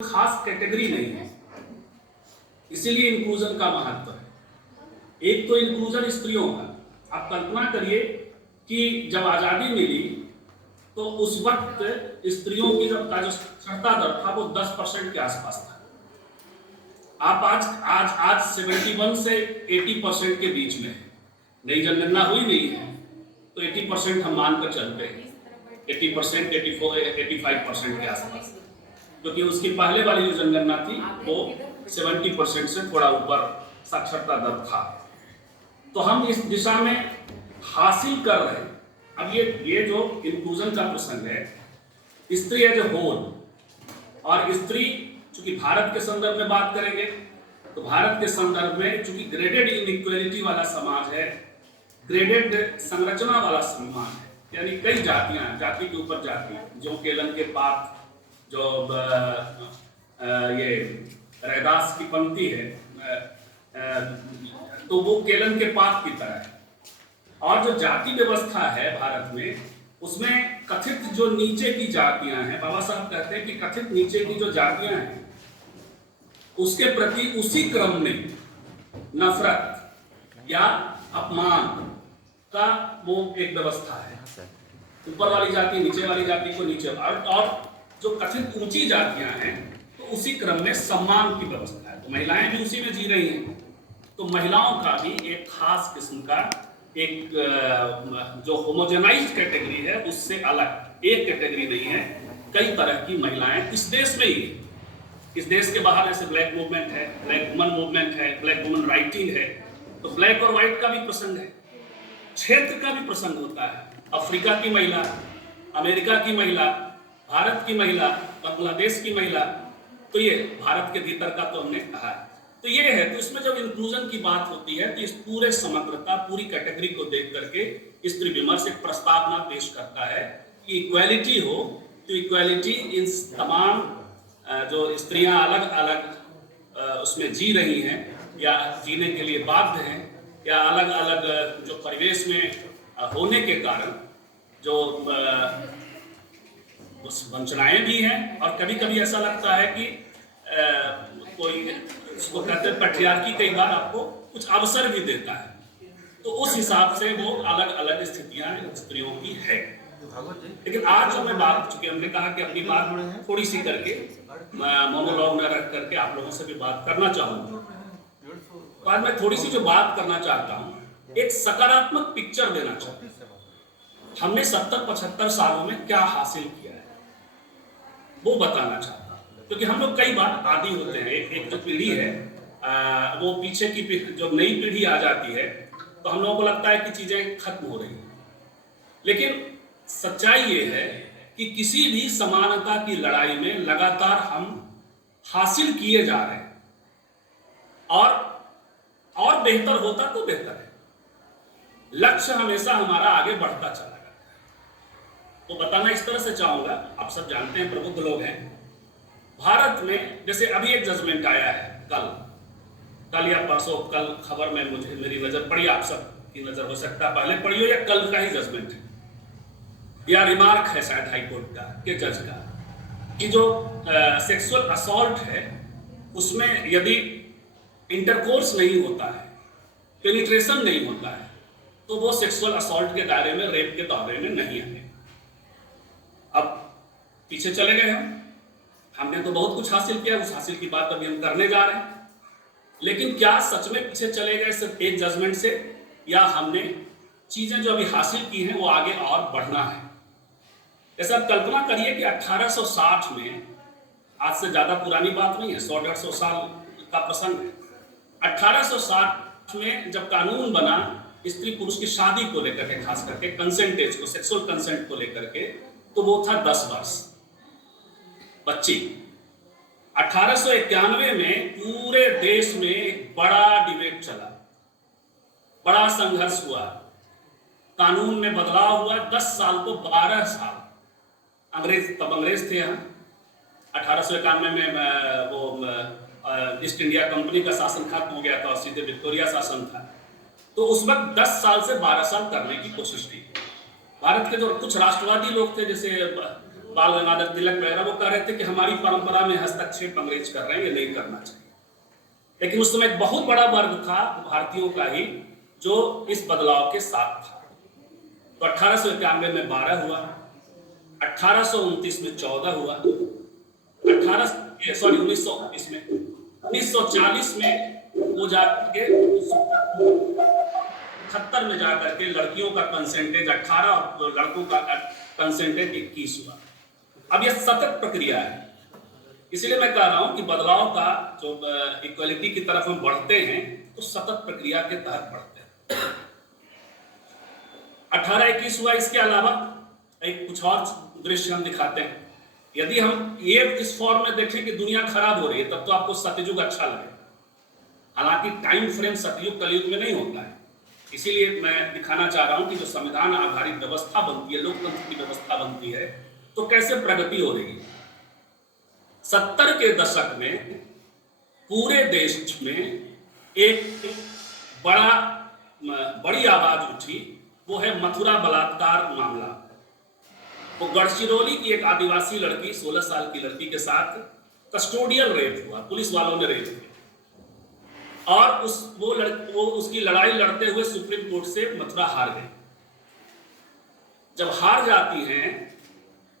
खास कैटेगरी नहीं है, इसीलिए इंक्लूजन का महत्व है। एक तो इंक्लूजन स्त्रियों का, आप कल्पना करिए कि जब आजादी मिली तो उस वक्त स्त्रियों की जब का जो साक्षरता दर था वो 10% के आसपास था। आप आज 71 से 80% के बीच में है। नई जनगणना हुई नहीं है तो 80% हम मानकर चलते हैं, 80%, 85% के आसपास, क्योंकि उसकी पहले वाली जो जनगणना थी वो 70% से थोड़ा ऊपर साक्षरता दर था। तो हम इस दिशा में हासिल कर रहे हैं। अब ये जो इंक्लूजन का प्रसंग है, स्त्री एज ए होल, और स्त्री चूंकि भारत के संदर्भ में बात करेंगे तो भारत के संदर्भ में चूंकि ग्रेडेड इनइक्वालिटी वाला समाज है, ग्रेडेड संरचना वाला समाज है, यानी कई जातियां, जाति के ऊपर जाति, जो केलन के पात, जो ये रैदास की पंक्ति है, तो वो केलन के पात की तरह है। और जो जाति व्यवस्था है भारत में, उसमें कथित जो नीचे की जातियां हैं, बाबा साहब कहते हैं कि कथित नीचे की जो जातियां हैं उसके प्रति उसी क्रम में नफरत या अपमान का वो एक व्यवस्था है। ऊपर वाली जाति नीचे वाली जाति को नीचे, और जो कथित ऊंची जातियां हैं तो उसी क्रम में सम्मान की व्यवस्था है। तो महिलाएं भी उसी में जी रही हैं। तो महिलाओं का भी एक खास किस्म का एक जो होमोजेनाइज्ड कैटेगरी है उससे अलग एक कैटेगरी नहीं है, कई तरह की महिलाएं इस देश में ही, इस देश के बाहर जैसे ब्लैक मूवमेंट है, ब्लैक वुमन मूवमेंट है, ब्लैक वुमन राइटिंग है, तो ब्लैक और व्हाइट का भी प्रसंग है, क्षेत्र का भी प्रसंग होता है। अफ्रीका की महिला, अमेरिका की महिला, भारत की महिला, बांग्लादेश की महिला, तो ये भारत के भीतर का तो हमने कहा है। तो ये है, तो इसमें जब इंक्लूजन की बात होती है तो इस पूरे समग्रता, पूरी कैटेगरी को देख करके स्त्री विमर्श एक प्रस्तावना पेश करता है कि इक्वालिटी हो, तो इक्वालिटी इन तमाम जो स्त्रियां अलग अलग उसमें जी रही हैं या जीने के लिए बाध्य हैं, या अलग अलग जो परिवेश में होने के कारण जो वंचनाएं भी हैं, और कभी कभी ऐसा लगता है कि कोई उसको कहते हैं पैट्रियार्की, कई बार आपको कुछ अवसर भी देता है। तो उस हिसाब से वो अलग अलग स्थितियां स्त्रियों की है। लेकिन आज जो मैं बात, चूंकि हमने कहा कि अपनी बात थोड़ी सी करके मोनोलॉग में रख करके आप लोगों से भी बात करना चाहूंगा, तो आज मैं थोड़ी सी जो बात करना चाहता हूँ, एक सकारात्मक पिक्चर देना चाहता हूँ। हमने 70-75 सालों में क्या हासिल किया है वो बताना चाहता हूँ, क्योंकि हम लोग कई बार आदी होते हैं, एक जो पीढ़ी है वो पीछे की जो नई पीढ़ी आ जाती है तो हम लोगों को लगता है कि चीजें खत्म हो रही हैं। लेकिन सच्चाई ये है कि किसी भी समानता की लड़ाई में लगातार हम हासिल किए जा रहे हैं, और बेहतर होता तो बेहतर है। लक्ष्य हमेशा हमारा आगे बढ़ता चला जाता है। तो बताना इस तरह से चाहूंगा, आप सब जानते हैं, प्रबुद्ध लोग हैं भारत में। जैसे अभी एक जजमेंट आया है, कल या परसों, कल खबर में मेरी नजर पड़ी, आप सब की नजर हो सकता है पहले पड़ी हो, या कल का ही जजमेंट है या रिमार्क है शायद हाईकोर्ट का के जज का, कि जो सेक्सुअल असॉल्ट है उसमें यदि इंटरकोर्स नहीं होता है, पेनिट्रेशन नहीं होता है, तो वो सेक्सुअल असॉल्ट के दायरे में, रेप के दायरे में नहीं आते। अब पीछे चले गए हमने तो बहुत कुछ हासिल किया, उस हासिल की बात अभी हम करने जा रहे हैं। लेकिन क्या सच में पीछे चले गए सिर्फ एक जजमेंट से, या हमने चीजें जो अभी हासिल की हैं वो आगे और बढ़ना है। जैसे आप कल्पना करिए कि 1860 में, आज से ज्यादा पुरानी बात नहीं है, 100-150 साल का प्रसंग है। 1860 में जब कानून बना स्त्री पुरुष की शादी को लेकर के, खास करके कंसेंट एज को, सेक्सुअल कंसेंट को लेकर के, तो वो था 10 वर्ष बच्ची। 1891 में पूरे देश में एक बड़ा डिबेट चला, बड़ा संघर्ष हुआ, कानून में बदलाव हुआ, 10 साल को 12 साल। तब अंग्रेज थे यहाँ। 1891 में वो ईस्ट इंडिया कंपनी का शासन खत्म हो गया था और सीधे विक्टोरिया शासन था। तो उस वक्त 10 साल से 12 साल करने की कोशिश की। भारत के जो कुछ राष्ट्रवादी लोग थे, जैसे बाल गंगाधर तिलक वगैरह, वो कह रहे थे कि हमारी परंपरा में हस्तक्षेप अंग्रेज कर रहे हैं, ये नहीं करना चाहिए। लेकिन उस समय एक बहुत बड़ा वर्ग था भारतीयों का ही जो इस बदलाव के साथ था। तो 1891 में 12 हुआ, 1829 में 14 हुआ, 1929 में, 1940 में वो जाके 78 में जाकर के लड़कियों का कंसेंटेज 18 और लड़कों का कंसेंटेज 21 हुआ। अब यह सतत प्रक्रिया है, इसलिए मैं कह रहा हूं कि बदलाव का जो इक्वलिटी की तरफ हम बढ़ते हैं तो सतत प्रक्रिया के तहत बढ़ते हैं। 18-21 हुआ। इसके अलावा एक कुछ और दृश्य हम दिखाते हैं। यदि हम ये इस फॉर्म में देखें कि दुनिया खराब हो रही है, तब तो आपको सतयुग अच्छा लगे। हालांकि टाइम फ्रेम सतयुग कलयुग में नहीं होता है, इसीलिए मैं दिखाना चाह रहा हूं कि जो संविधान आधारित व्यवस्था बनती है, लोकतंत्र की व्यवस्था बनती है, तो कैसे प्रगति हो रही है। 70 के दशक में पूरे देश में एक बड़ी आवाज उठी, वो है मथुरा बलात्कार मामला। वो गढ़चिरौली की एक आदिवासी लड़की, 16 साल की लड़की के साथ कस्टोडियल रेप हुआ, पुलिस वालों ने रेप किया और वो उसकी लड़ाई लड़ते हुए सुप्रीम कोर्ट से मथुरा हार गई। जब हार जाती हैं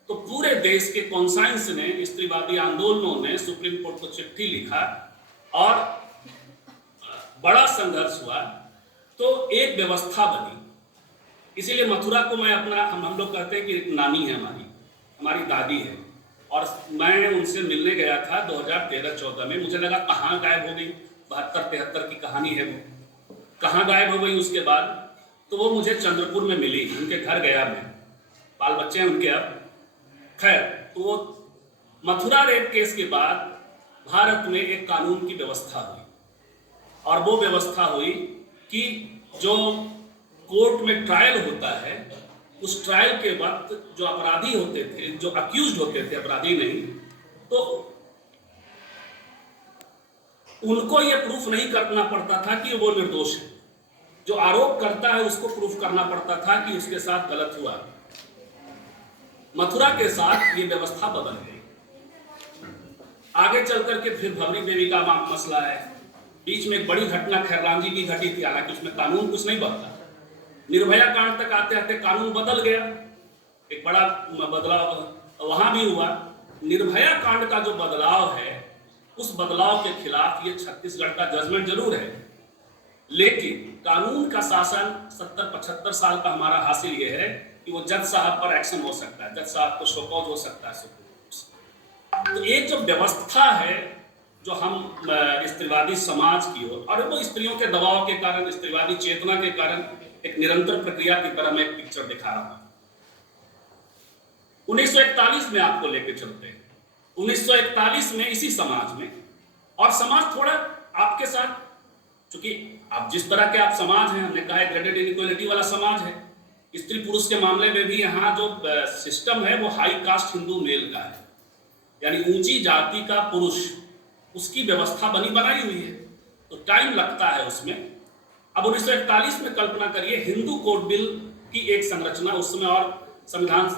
तो पूरे देश के कॉन्साइंस ने, स्त्रीवादी आंदोलनों ने सुप्रीम कोर्ट को चिट्ठी लिखा और बड़ा संघर्ष हुआ, तो एक व्यवस्था बनी। इसीलिए मथुरा को मैं अपना, हम लोग कहते हैं कि नानी है, हमारी दादी है। और मैं उनसे मिलने गया था 2013-14 में। मुझे लगा कहाँ गायब हो गई, 72-73 की कहानी है, वो कहाँ गायब हो गई। उसके बाद तो वो मुझे चंद्रपुर में मिली, उनके घर गया मैं, बाल बच्चे हैं उनके अब। खैर, तो वो मथुरा रेप केस के बाद भारत में एक कानून की व्यवस्था हुई और वो व्यवस्था हुई कि जो कोर्ट में ट्रायल होता है, उस ट्रायल के वक्त जो अपराधी होते थे, जो अक्यूज्ड होते थे, अपराधी नहीं, तो उनको यह प्रूफ नहीं करना पड़ता था कि वो निर्दोष है। जो आरोप करता है उसको प्रूफ करना पड़ता था कि उसके साथ गलत हुआ। मथुरा के साथ ये व्यवस्था बदल गई। आगे चल करके फिर भवरी देवी का मसला है। बीच में एक बड़ी घटना खैरराम जी की घटी थी, हालांकि उसमें कानून कुछ नहीं बदला। निर्भया कांड तक आते आते कानून बदल गया, एक बड़ा बदलाव वहां भी हुआ। निर्भया कांड का जो बदलाव है, उस बदलाव के खिलाफ ये छत्तीसगढ़ का जजमेंट जरूर है, लेकिन कानून का शासन 70-75 साल का हमारा हासिल ये है कि वो जज साहब पर एक्शन हो सकता है, जज साहब को शोकॉज हो सकता है। तो एक जो व्यवस्था है जो हम स्त्रीवादी समाज की ओर, और वो स्त्रियों के दबाव के कारण, स्त्रीवादी चेतना के कारण एक निरंतर प्रक्रिया की तरह मैं एक पिक्चर दिखा रहा हूं। 1941 में आपको लेके चलते हैं। 1941 में इसी समाज में, और समाज थोड़ा आपके साथ, चूंकि आप जिस तरह के आप समाज हैं, हमने कहा ग्रेडेड इनइक्वालिटी वाला समाज है, स्त्री पुरुष के मामले में भी यहाँ जो सिस्टम है वो हाई कास्ट हिंदू मेल का है, यानी ऊंची जाति का पुरुष, उसकी व्यवस्था बनाई हुई है, तो टाइम लगता है उसमें। अब 1941 में कल्पना करिए, हिंदू कोड बिल की एक संरचना उस समय, और संविधान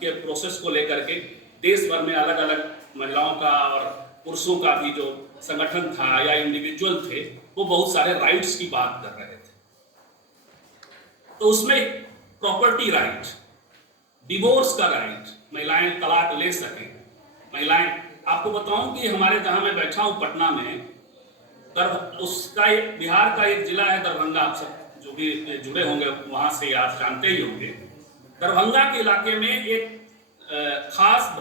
के प्रोसेस को लेकर के देश भर में अलग अलग महिलाओं का और पुरुषों का भी जो संगठन था या इंडिविजुअल थे, वो बहुत सारे राइट्स की बात कर रहे थे। तो उसमें प्रॉपर्टी राइट, डिवोर्स का राइट, महिलाएं तलाक ले सकें, महिलाएं, आपको बताऊं कि हमारे जहां मैं बैठा हूं पटना में, उसका एक बिहार का एक जिला है दरभंगा, आप सब जो भी जुड़े होंगे वहां से आप जानते ही होंगे। दरभंगा के इलाके में एक खास